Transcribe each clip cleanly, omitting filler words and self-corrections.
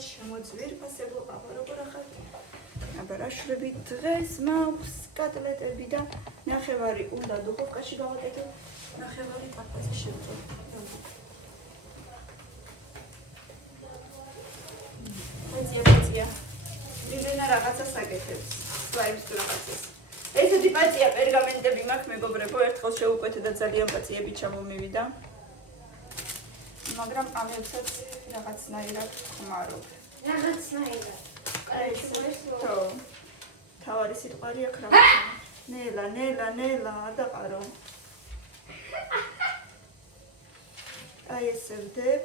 შემოძვირფასებო აბა როგორ ახალ აბა რა შრებით დღეს მაქვს კატლეტები და ნახევარი უნდა დუხოვკაში გავაკეთო ნახევარი პარკაზე შევწო პაწია ლილენა რაღაცას აკეთებს სლაიმს თუ რაღაცას ესეთი პაწია პერგამენტები მაქვს მეგობრებო ერთხელ შევუკვეთე და ძალიან პაციები ჩამომივიდა მაგრამ ამებსაც რაღაცნაირად ხმარობ. რაღაცნაირად. ხო. თავარი სიტყვარი აქ რა. ნელა, არ დაყარო. აი ესე ვდებ.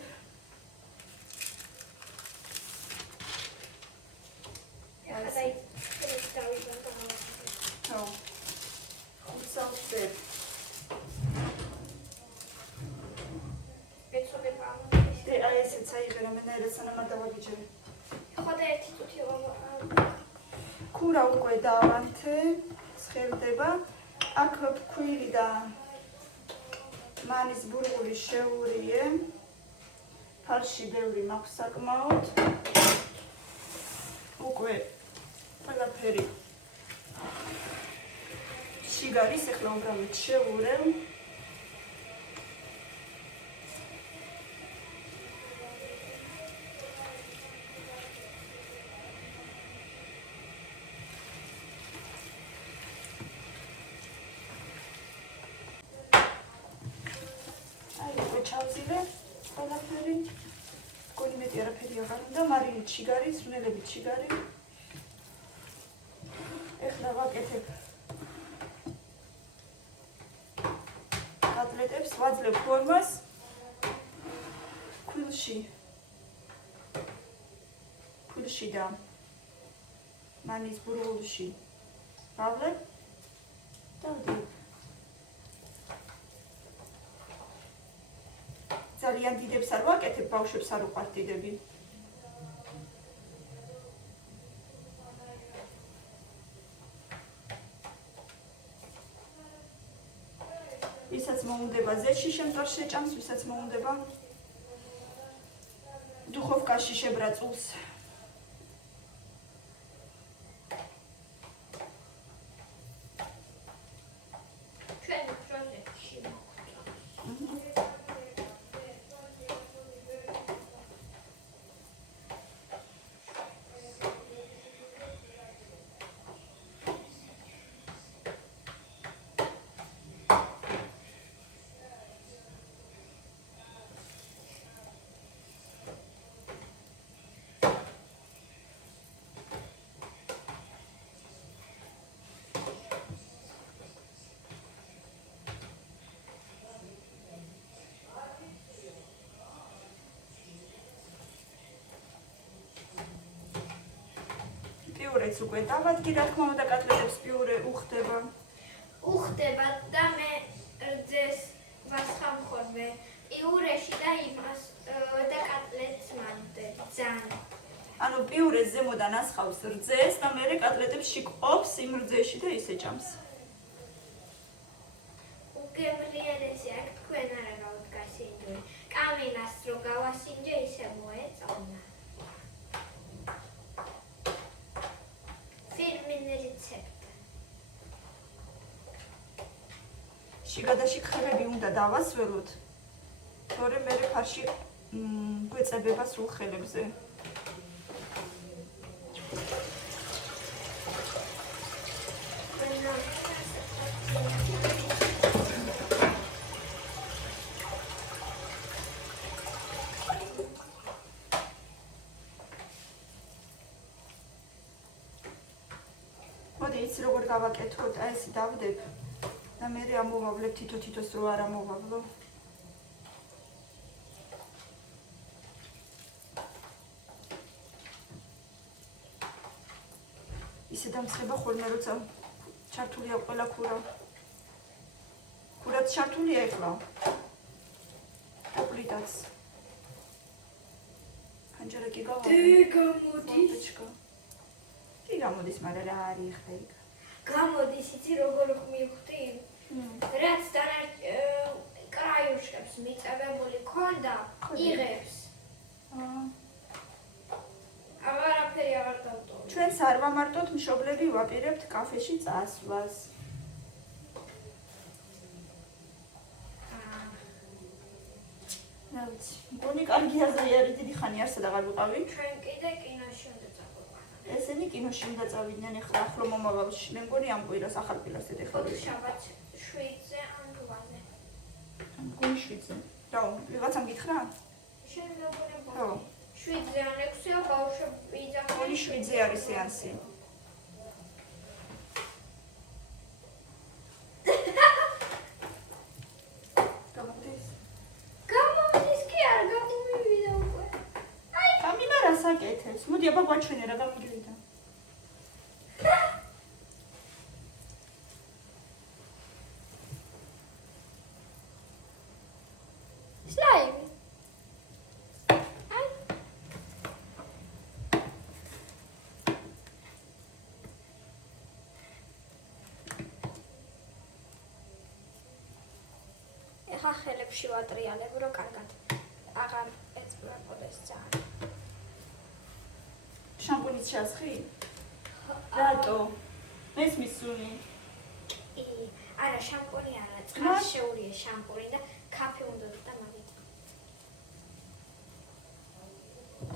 აი, ეს დავიბან. ხო. ხუთს ვდებ. აი ესეც აიღე რამენერად სანამ არ დავაგიჯერე. ხო და ერთი წუთი ქურა უკვე დავანთე, სხელდება. აქ ფქვილი და მანის ბურღული შეურიე. ფარში ბევრი მაქვს საკმაოდ. უკვე ყველაფერი შიგარის ახლა უბრალოდ შევურევ. ჩავზილე ყველაფერი გონი მეტი არაფერი აღარ უნდა მარინით შიგარი სუნელებით შიგარი ეხლა ვაკეთებ კატლეტებს ვაძლევ ფორმას ქვილში და მანის ბურღულში ვავლებ და ვდივ ძალიან დიდებს არ ვაკეთებ, ბავშვებს არ უყვართ დიდები. ვისაც მოუნდება ზეთში შემწვარ შეჭამს, ვისაც მოუნდება დუხოვკაში შებრაწულს. პიურეც უკვე დავადგი, რა თქმა უნდა, კატლეტებს პიურე უხდება. უხდება და მე რძეს ვასხამ ხოლმე პიურეში და იმას და კატლეტს მანდები ძალიან. ანუ პიურეს ზემოდან ასხავს რძეს და მერე კატლეტებს შიგყოფს იმ რძეში და ისე ჭამს. უგემრიელესი აქ თქვენ არა გავდგასინჯული. კამილას რო გავასინჯე ისე მოეწონა. შიგადაში ხერები უნდა დავასველოთ, თორემ მერე ფარში გვეწებება სულ ხელებზე. მოდი იცი როგორ გავაკეთოთ, აი ესე დავდებ. და მე ამოვავლებ თითო-თითოს რო არ ამოვავლო. ისე დამცხება ხოლმე როცა ჩართულია ყველა ქურა. ქურაც ჩართულია ეხლა. პლიტაც. ხანჯარა კი გავა. გამოდის. კი გამოდის, მაგრამ რა არის ხე იქ? გამოდის, იცი როგორ მივხვდი? რაც კრაიუშკებს მიწევებული ქონდა, იღებს. ჩვენს არ ვამარტოთ მშობლები ვაპირებთ კაფეში წასვლას. რა ვიცი, მგონი კარგი აზრი არის, დიდი ხანი არსად აღარ ვიყავი. ჩვენ კიდე კინოში უნდა წაგვიყვანოთ. ესენი კინოში უნდა წავიდნენ ახლა ახლო მომავალში. მე მგონი ამ კვირას ახალ კვირას ეხლა. შაბათ 7-ზე ან 8-ზე. მგონი 7-ზე. რა, ვიღაცამ გითხრა? შენ მეგონება. ხო. 7-ზე ან 6-ზე ბავშვები იძახიან. მგონი 7-ზე არის სეანსი. საკეთებს. მოდი აბა გვაჩვენე რა გამიგივიდა. სლაიმი. ეხა ხელებში ვატრიალებ, რომ კარგად აღარ ეწვებოდეს ძალიან. შამპუნით ჩასხი? რატო? მესმის სუნი. არა, შამპუნი არა, წყალს შეურია შამპუნი და კაფე უნდა და მაგით.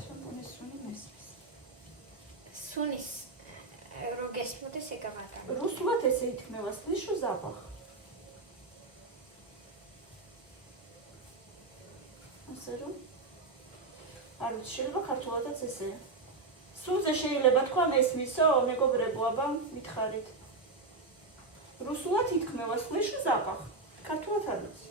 შამპუნის სუნი მესმის. სუნის რო გესმოდეს ეგავატა. რუსულად ესე ითქმება, слышу запах. ასე რომ არ ვიცი, შეიძლება ქართულადაც ესეა. სულზე შეიძლება თქვა მესმისო, მეგობრებო, აბა მითხარით. რუსულად ითქმება, слышу запах. ქართულად არ ვიცი.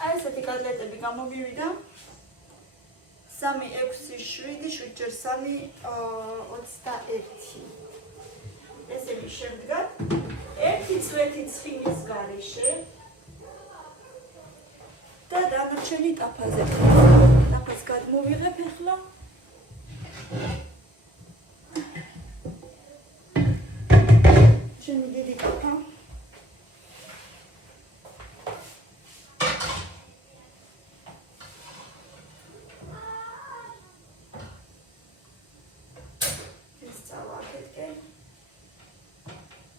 აი ესეთი კოტლეტები გამომივიდა. 3, 6, 7, 7 × 3 21. ესენი შემდგარ ერთი წვეთი ცხიმის გარეშე. და დანარჩენი ტაფაზე. ტაფას გადმოვიღებ ახლა. შენი დიდი ტაფა. ეს წავაკეთე.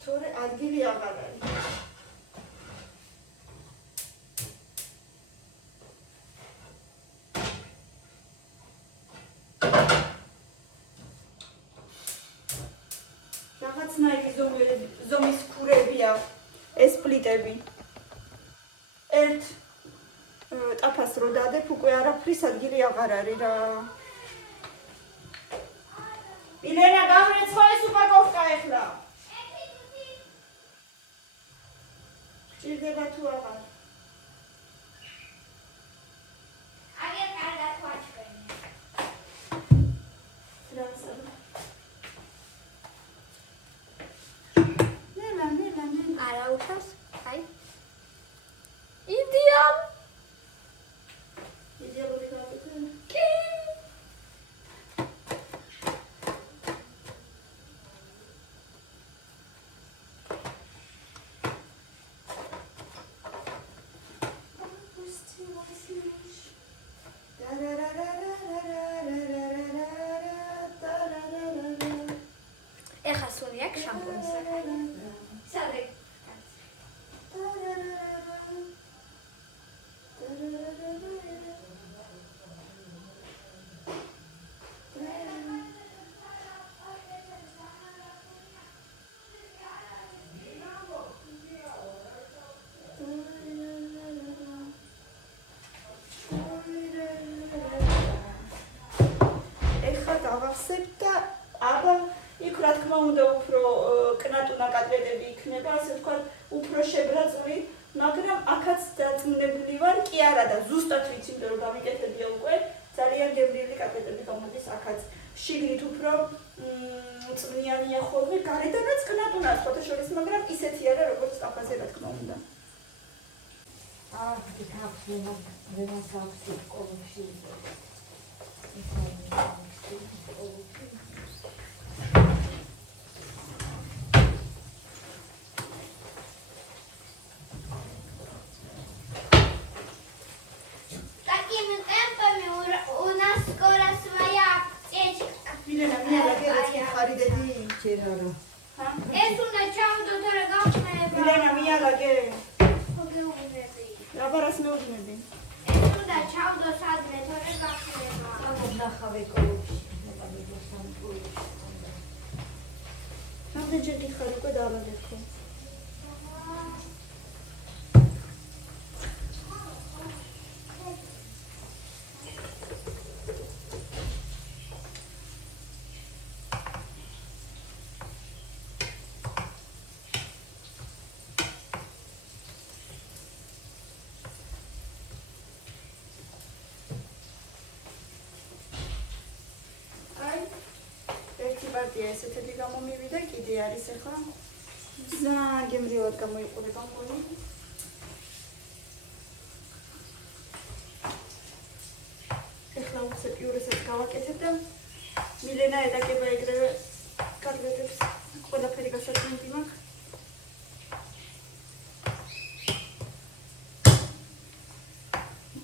თორე ადგილი აღარ არის. რაღაცნაირი ზომის ქურებია ეს პლიტები. ერთ ტაფას რო დადებ, უკვე არაფრის ადგილი აღარ არის რა. ილენა, გავრეცხო ეს უპაკოვკა ახლა. ჭირდება თუ აღარ? აგერ კარგად ვაჩვენე. რაცა? ნელა. არა უშავს? აი. იდეალ. იდეალური გავაკეთე. კი. ეხა სუნი აქვს შამპუნის საკაი. სადე ეხლა დავახსებ და აბა იქ რა თქმა უნდა უფრო კნატუნა კატლეტები იქნება, ასე ვთქვათ, უფრო შებრაწყვი, მაგრამ აქაც დაწმუნებული ვარ, კი არა და ზუსტად ვიცი, რომ გამიკეთებია უკვე, ძალიან გემრიელი კატლეტები გამოდის აქაც. შიგნით უფრო წვნიანია ხოლმე, გარედანაც კნატუნაა სხვათა შორის, მაგრამ ისეთი არა, როგორც ტაფაზე რა თქმა უნდა. Такими темпами არა. ეს უნდა ჩავდო თორე გავხმება. მილენა მიალაგე. მოგეუბნები. რაბარას მეუბნები? ეს უნდა ჩავდო სადმე თორე გავხმება. ნახავე კოლოფში. მაგალითად სამპულში. რამდენჯერ გიხარ უკვე დაალაგეთქო? პარტია ესეთები გამომივიდა, კიდე არის ახლა. ზაგემრიულად გამოიყურება მგონი. ახლა უცებ იურესაც გავაკეთებ და მილენა ედაკება ეგრევე კატლეტებს. ყველაფერი გასაწმენდი მაქვს.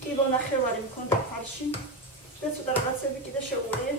კილო ნახევარი მქონდა ფარში და ცოტა რაღაცები კიდე შეუღლია.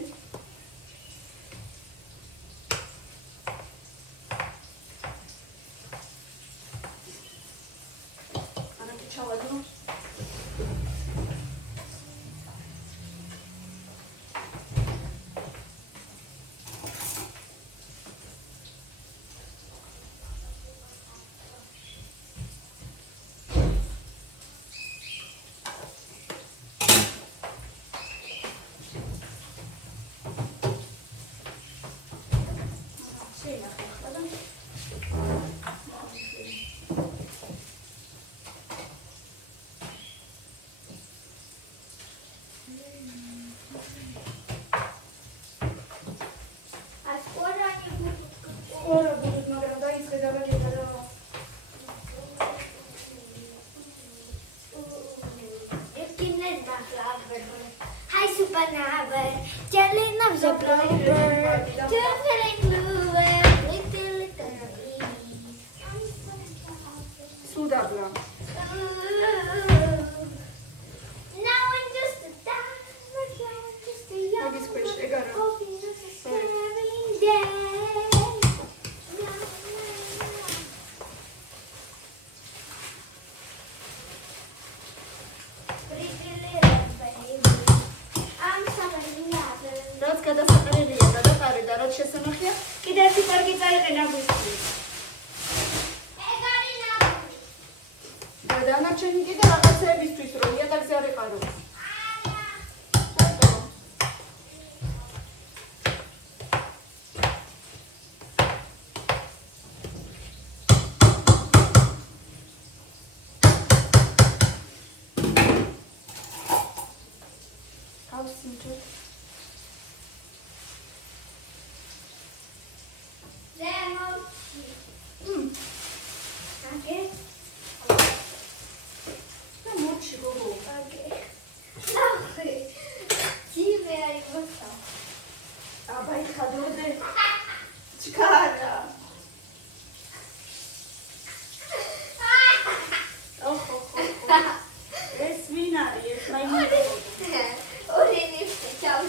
ორი ნიფტი ჩავ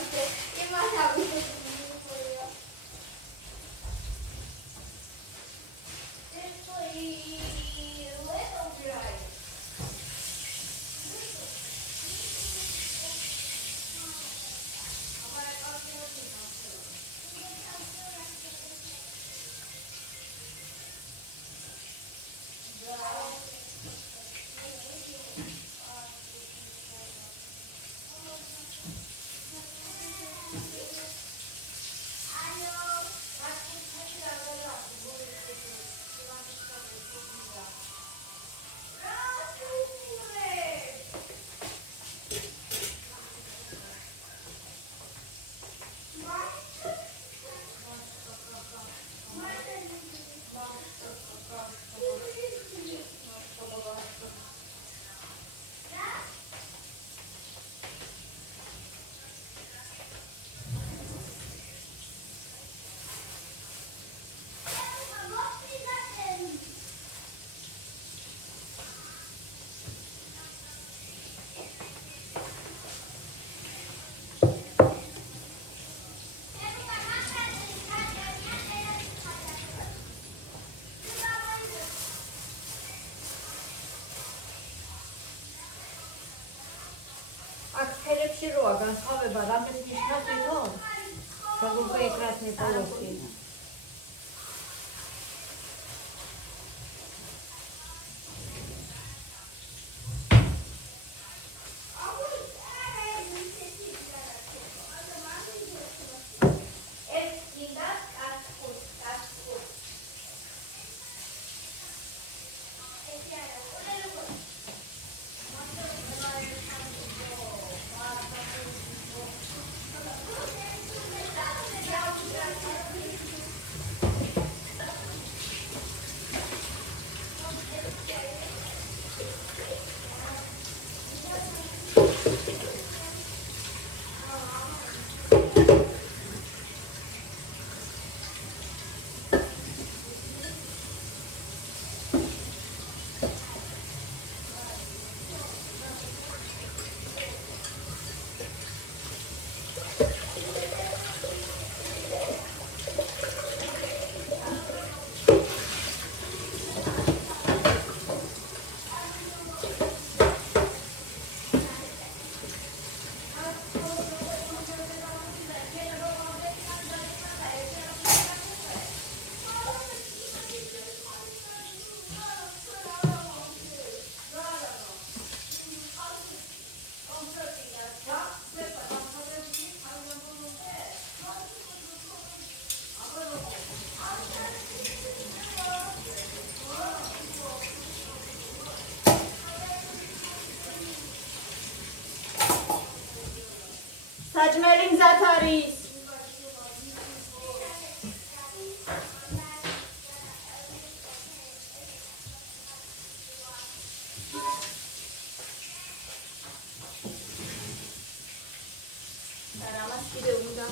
ხშიროა განსხვავება, რამეს ნიშნავს თვითონ? Როგორ ეკრატნი პოლოსი? საჭმელი მზად არის. რამას კიდე უნდა?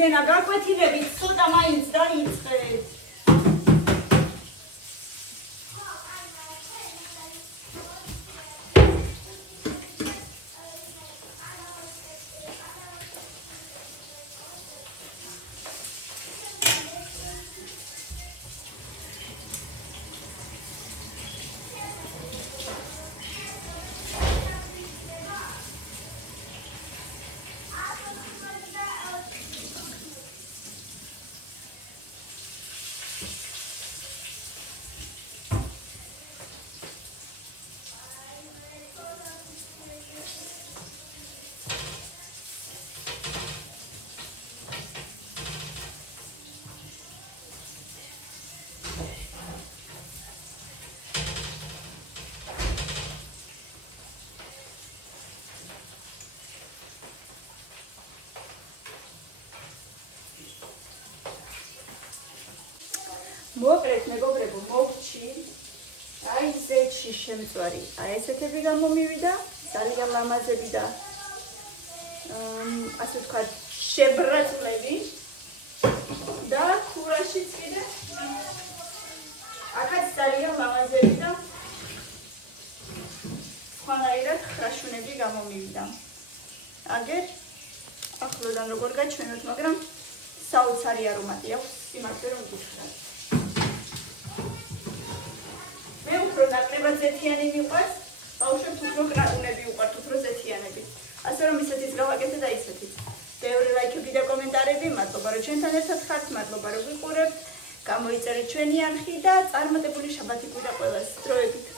ლენა, გაკვეთილებით, ცოტა მაინც დაიწყეთ. მოკლედ მეგობრებო, მოგჩი. აი ზეთში შემწვარი. აი ესეთები გამომივიდა, ძალიან ლამაზები და ასე ვთქვათ, შებრაწლები. და ქურაშიც კიდე აქაც ძალიან ლამაზები და სხვანაირად ხრაშუნები გამომივიდა. აგერ ახლოდან როგორ გაჩვენოთ, მაგრამ საოცარი არომატი აქვს, იმართე რომ გითხრათ. მე უფრო ნაკლებად ზეთიანი მიყვარს, ბავშვებს უფრო კრატუნები უყვართ, უფრო ზეთიანები. ასე რომ ისეთის გავაკეთე და ისეთის. ბევრი ლაიქები და კომენტარები, მადლობა რომ ჩვენთან ერთად ხართ, მადლობა რომ ვიყურებთ, გამოიწერეთ ჩვენი არხი და წარმატებული შაბათი კვირა ყველას. დროებით.